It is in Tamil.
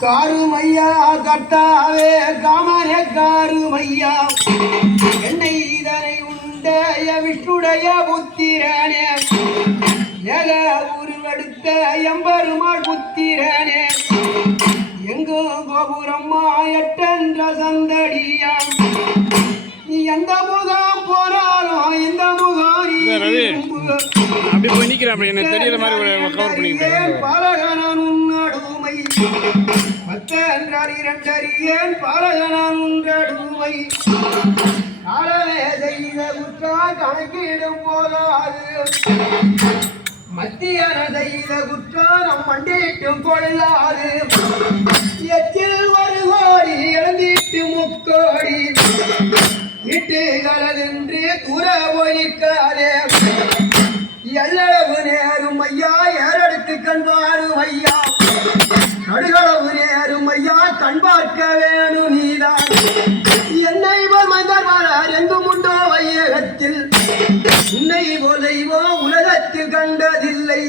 காருமையா கத்தாவே காமனே காருமையா என்னை இதனை உண்டைய விஷ்ணுடைய புத்திரனே ஏக உருவெடுத்த எம்பெருமாள் புத்திரனே எங்கும் கோபுரம்மா எட்டென்ற சந்தடியா எந்த முகம் போனாலும் இந்த முகம் அப்படி போய் நிக்கிறேன் எனக்கு தெரியற மாதிரி கவர் பண்ணிக்கிறேன் பாலகனான் உன்னடுமை பத்தென்றார் இரண்டறியேன் பாலகனான் உன்னடுமை காலவே செய்த குற்றா கணக்கிடும் போதாது மத்தியன செய்த குற்றா நம் மண்டிட்டும் கொள்ளாது எச்சில் ஒரு கோடி இழந்திட்டு முக்கோடி இட்டுகளதென்று தூர போய்க்காதே எல்லளவு நேரும் ஐயா ஏறெடுத்து கண்பாரும் ஐயா நடுகளவு நேரும் ஐயா கண் பார்க்க வேணும் நீதான் என்னை போல் மந்தர்மானார் எங்கும் உண்டோ வையகத்தில் உன்னை போலைவோ உலகத்தில் கண்டதில்லை